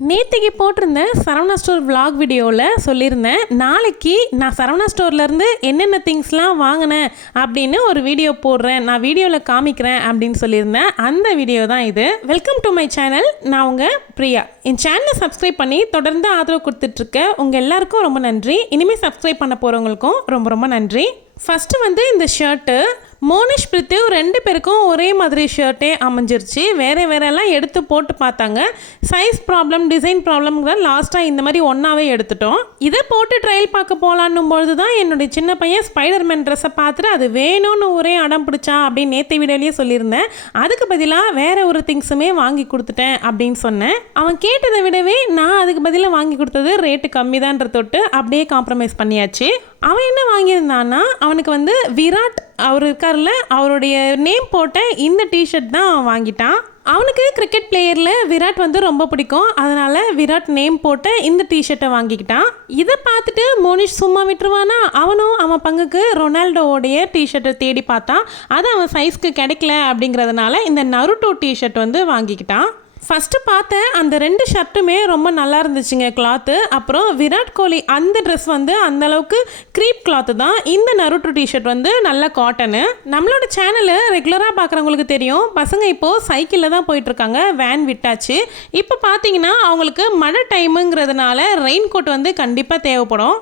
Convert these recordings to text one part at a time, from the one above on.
நேற்றுக்கு போட்டிருந்தேன் Saravana store vlog வீடியோவில் சொல்லியிருந்தேன், நாளைக்கு நான் சரவணா ஸ்டோர்லேருந்து என்னென்ன திங்ஸ்லாம் வாங்கினேன் அப்படின்னு ஒரு வீடியோ போடுறேன், நான் வீடியோவில் காமிக்கிறேன் அப்படின்னு சொல்லியிருந்தேன். அந்த வீடியோ தான் இது. Welcome to my channel. நான் உங்கள் பிரியா. என் சேனலை சப்ஸ்கிரைப் பண்ணி தொடர்ந்து ஆதரவு கொடுத்துட்ருக்க உங்கள் எல்லாருக்கும் ரொம்ப நன்றி. இனிமேல் சப்ஸ்கிரைப் பண்ண போகிறவங்களுக்கும் ரொம்ப ரொம்ப நன்றி. ஃபஸ்ட்டு இந்த ஷர்ட்டு மோனிஷ் பிரித்திவ் 2 பேருக்கும் ஒரே மாதிரி ஷர்ட்டே அமைஞ்சிருச்சு. வேறெல்லாம் எடுத்து போட்டு பார்த்தாங்க. சைஸ் ப்ராப்ளம், டிசைன் ப்ராப்ளம்ங்கிற லாஸ்ட்டாக இந்த மாதிரி ஒன்றாவே எடுத்துட்டோம். இதை போட்டு ட்ரையல் பார்க்க போகலான்னும் பொழுது தான் என்னுடைய சின்ன பையன் ஸ்பைடர்மேன் ட்ரெஸ்ஸை பார்த்துட்டு அது வேணும்னு ஒரே அடம் பிடிச்சா அப்படின்னு நேற்று வீடியோலேயே சொல்லியிருந்தேன். அதுக்கு பதிலாக வேறு ஒரு திங்ஸுமே வாங்கி கொடுத்துட்டேன் அப்படின்னு சொன்னேன். அவன் கேட்டதை விடவே நான் அதுக்கு பதிலாக வாங்கி கொடுத்தது ரேட்டு கம்மி தான்ற தொட்டு அப்படியே காம்ப்ரமைஸ் பண்ணியாச்சு. அவன் என்ன வாங்கியிருந்தான்னா, அவனுக்கு விராட் அவர் இருக்கார்ல, அவருடைய நேம் போட்ட இந்த டிஷர்ட் தான் அவன் வாங்கிட்டான். அவனுக்கு கிரிக்கெட் பிளேயரில் விராட் ரொம்ப பிடிக்கும். அதனால் விராட் நேம் போட்ட இந்த டிஷர்ட்டை வாங்கிக்கிட்டான். இதை பார்த்துட்டு மோனிஷ் சும்மா விட்டுருவானா, அவனும் அவன் பங்குக்கு ரொனால்டோவோடைய டிஷர்ட்டை தேடி பார்த்தான். அது அவன் சைஸ்க்கு கிடைக்கல அப்படிங்கிறதுனால இந்த நருட்டோ டிஷர்ட் வாங்கிக்கிட்டான். ஃபஸ்ட்டு பார்த்தேன் அந்த 2 ஷர்ட்டுமே ரொம்ப நல்லா இருந்துச்சுங்க கிளாத்து. அப்புறம் விராட் கோலி அந்த ட்ரெஸ் அந்தளவுக்கு க்ரீப் கிளாத்து தான். இந்த நருட்டோ டிஷர்ட் நல்ல காட்டனு. நம்மளோட சேனலை ரெகுலராக பார்க்குறவங்களுக்கு தெரியும், பசங்க இப்போது சைக்கிளில் தான் போயிட்டுருக்காங்க, வேன் விட்டாச்சு. இப்போ பார்த்தீங்கன்னா அவங்களுக்கு மழை டைமுங்கிறதுனால ரெயின் கோட் கண்டிப்பாக தேவைப்படும்.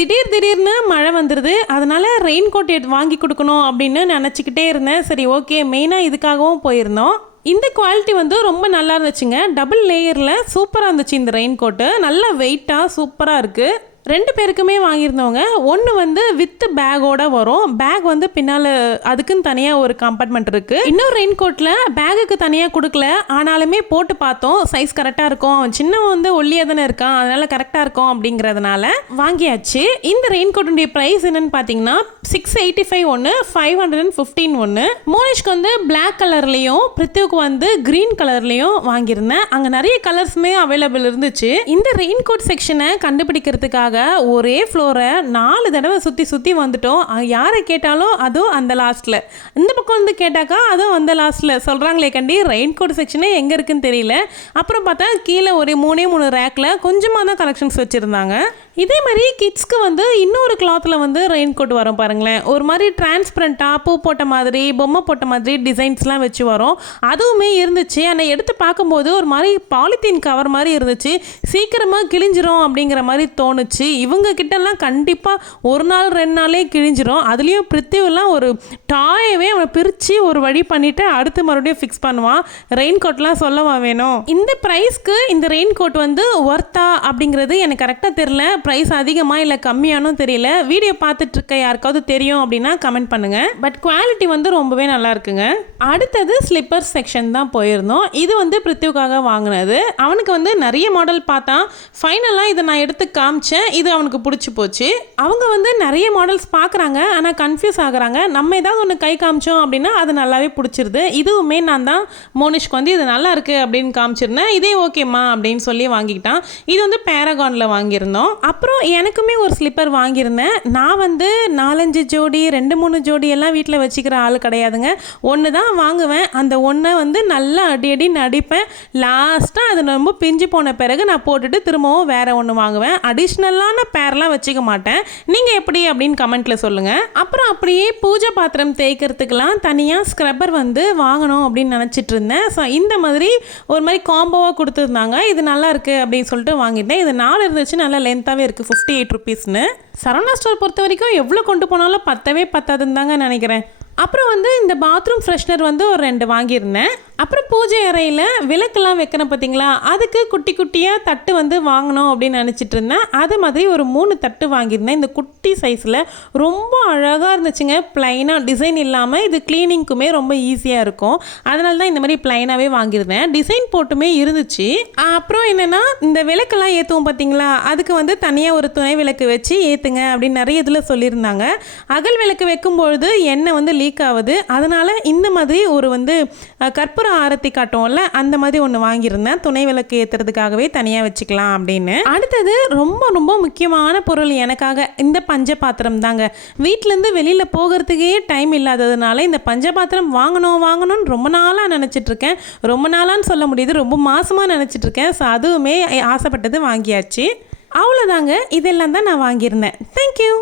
திடீர்னு மழை வந்துடுது, அதனால் ரெயின் கோட் வாங்கி கொடுக்கணும் அப்படின்னு நினச்சிக்கிட்டே இருந்தேன். சரி, ஓகே, மெயினாக இதுக்காகவும் போயிருந்தோம். இந்த குவாலிட்டி ரொம்ப நல்லா இருந்துச்சுங்க. டபுள் லேயரில் சூப்பராக இருந்துச்சு. இந்த ரெயின் கோட்டு நல்லா வெயிட்டாக சூப்பராக இருக்குது. 2 பேருக்குமே வாங்கியிருந்தவங்க. ஒன்று வித் பேக்கோட வரும். பேக் பின்னால் அதுக்குன்னு தனியாக ஒரு கம்பார்ட்மெண்ட் இருக்குது. இன்னொரு ரெயின் கோட்டில் பேக்குக்கு தனியாக கொடுக்கல, ஆனாலுமே போட்டு பார்த்தோம், சைஸ் கரெக்டாக இருக்கும். அவன் சின்னவன் ஒல்லியாக தானே இருக்கான், அதனால் கரெக்டாக இருக்கும் அப்படிங்கிறதுனால வாங்கியாச்சு. இந்த ரெயின் கோட்டுடைய ப்ரைஸ் என்னன்னு பார்த்தீங்கன்னா 685 ஒன்று, 515 ஒன்று. மோனிஷ்க்கு பிளாக் கலர்லேயும் பிரித்திவுக்கு க்ரீன் கலர்லேயும் வாங்கியிருந்தேன். அங்கே நிறைய கலர்ஸுமே அவைலபிள் இருந்துச்சு. இந்த ரெயின் கோட் செக்ஷனை கண்டுபிடிக்கிறதுக்காக ஒரே ஃப்ளோரை 4 தடவை சுற்றி வந்துட்டோம். யாரை கேட்டாலும் அதுவும் அந்த லாஸ்ட்டில், இந்த பக்கம் கேட்டாக்கா அதுவும் அந்த லாஸ்ட்டில் சொல்கிறாங்களே கண்டி ரெயின் கோட் செக்ஷனே எங்கே இருக்குன்னு தெரியல. அப்புறம் பார்த்தா கீழே ஒரு 3 ரேக்கில் கொஞ்சமாக தான் கலெக்ஷன்ஸ் வச்சுருந்தாங்க. இதே மாதிரி கிட்ஸ்க்கு இன்னொரு கிளாத்தில் ரெயின் கோட் வரும் பாருங்களேன். ஒரு மாதிரி டிரான்ஸ்பரண்ட்டாக பூ போட்ட மாதிரி, பொம்மை போட்ட மாதிரி டிசைன்ஸ்லாம் வச்சு வரும். அதுவுமே இருந்துச்சு. ஆனால் எடுத்து பார்க்கும்போது ஒரு மாதிரி பாலித்தீன் கவர் மாதிரி இருந்துச்சு. சீக்கிரமாக கிழிஞ்சிரும் அப்படிங்கிற மாதிரி தோணுச்சு. இவங்க கிட்டலாம் கண்டிப்பாக 1 நாள் 2 நாளே கிழிஞ்சிரும். அதுலேயும் பிரித்திவெல்லாம் ஒரு டாயவே அவனை பிரித்து ஒரு வழி பண்ணிவிட்டு அடுத்து மறுபடியும் ஃபிக்ஸ் பண்ணுவான். ரெயின் கோட்லாம் சொல்லவா வேணும். இந்த ப்ரைஸ்க்கு இந்த ரெயின் கோட் ஒர்த்தா அப்படிங்கிறது எனக்கு கரெக்டாக தெரில. ப்ரைஸ் அதிகமாக இல்லை கம்மியானும் தெரியல. வீடியோ பார்த்துட்டு இருக்க யாருக்காவது தெரியும் அப்படின்னா கமெண்ட் பண்ணுங்கள். பட் குவாலிட்டி ரொம்பவே நல்லா இருக்குங்க. அடுத்தது ஸ்லிப்பர் செக்ஷன் தான் போயிருந்தோம். இது பிரித்திவுக்காக வாங்கினது. அவனுக்கு நிறைய மாடல் பார்த்தான். ஃபைனலாக இதை நான் எடுத்து காமிச்சேன். இது அவனுக்கு பிடிச்சி போச்சு. அவங்க நிறைய மாடல்ஸ் பார்க்குறாங்க, ஆனால் கன்ஃபியூஸ் ஆகுறாங்க. நம்ம ஏதாவது ஒன்று கை காமிச்சோம் அப்படின்னா அது நல்லாவே பிடிச்சிருது. இதுவுமே நான் தான் மோனிஷ்க்கு இது நல்லா இருக்குது அப்படின்னு காமிச்சிருந்தேன். இதே ஓகேம்மா அப்படின்னு சொல்லி வாங்கிக்கிட்டான். இது பேரகானில் வாங்கியிருந்தோம். அப்புறம் எனக்குமே ஒரு ஸ்லிப்பர் வாங்கியிருந்தேன். நான் 4-5 ஜோடி 2-3 ஜோடி எல்லாம் வீட்டில் வச்சுக்கிற ஆள் கிடையாதுங்க. ஒன்று தான் வாங்குவேன். அந்த ஒன்றை நல்லா அடி நடிப்பேன். லாஸ்ட்டாக அது ரொம்ப பிஞ்சு போன பிறகு நான் போட்டுட்டு திரும்பவும் வேறு ஒன்று வாங்குவேன். அடிஷ்னலான பேர்லாம் வச்சுக்க மாட்டேன். நீங்கள் எப்படி அப்படின்னு கமெண்ட்டில் சொல்லுங்கள். அப்புறம் அப்படியே பூஜை பாத்திரம் தேய்க்கிறதுக்கெலாம் தனியாக ஸ்க்ரப்பர் வாங்கணும் அப்படின்னு நினச்சிட்டு இருந்தேன். ஸோ இந்த மாதிரி ஒரு மாதிரி காம்போவாக கொடுத்துருந்தாங்க. இது நல்லா இருக்குது அப்படின்னு சொல்லிட்டு வாங்கிட்டேன். இது 4 இருந்துச்சு, நல்லா லென்த்தாகவே இருக்குது. 58 ருபீஸ்னு. சரவணா ஸ்டோர் பொறுத்த வரைக்கும் எவ்வளோ கொண்டு போனாலும் பத்தாதுன்னு தாங்க நினைக்கிறேன். அப்புறம் இந்த பாத்ரூம் ஃப்ரெஷ்னர் ஒரு 2 வாங்கியிருந்தேன். அப்புறம் பூஜை அறையில் விளக்கெல்லாம் வைக்கிறேன் பார்த்தீங்களா, அதுக்கு குட்டி குட்டியாக தட்டு வாங்கணும் அப்படின்னு நினச்சிட்டு இருந்தேன். அது மாதிரி ஒரு 3 தட்டு வாங்கியிருந்தேன். இந்த குட்டி சைஸில் ரொம்ப அழகாக இருந்துச்சுங்க. ப்ளைனாக டிசைன் இல்லாமல், இது க்ளீனிங்க்குமே ரொம்ப ஈஸியாக இருக்கும். அதனால தான் இந்த மாதிரி ப்ளைனாகவே வாங்கியிருந்தேன். டிசைன் போட்டுமே இருந்துச்சு. அப்புறம் என்னென்னா இந்த விளக்கெல்லாம் ஏற்றுவோம் பார்த்தீங்களா, அதுக்கு தனியாக ஒரு துணை விளக்கு வச்சு ஏற்றுங்க அப்படின்னு நிறைய இதில் சொல்லியிருந்தாங்க. அகல் விளக்கு வைக்கும்பொழுது எண்ணெய் லீக் ஆகுது. அதனால் இந்த மாதிரி ஒரு கற்பூர கற்பூர ஆரத்தி காட்டுவோம்ல, அந்த மாதிரி ஒன்று வாங்கியிருந்தேன். துணை விளக்கு ஏற்றுறதுக்காகவே தனியாக வச்சுக்கலாம் அப்படின்னு. அடுத்தது ரொம்ப ரொம்ப முக்கியமான பொருள் எனக்காக இந்த பஞ்ச பாத்திரம் தாங்க. வீட்டிலேருந்து வெளியில் போகிறதுக்கே டைம் இல்லாததுனால இந்த பஞ்ச பாத்திரம் வாங்கணும்னு ரொம்ப நாளாக நினச்சிட்ருக்கேன். ரொம்ப நாளான்னு சொல்ல முடியுது, ரொம்ப மாதமாக நினச்சிட்ருக்கேன். ஸோ அதுவுமே ஆசைப்பட்டது வாங்கியாச்சு. அவ்வளோதாங்க, இதெல்லாம் தான் நான் வாங்கியிருந்தேன். தேங்க்யூ.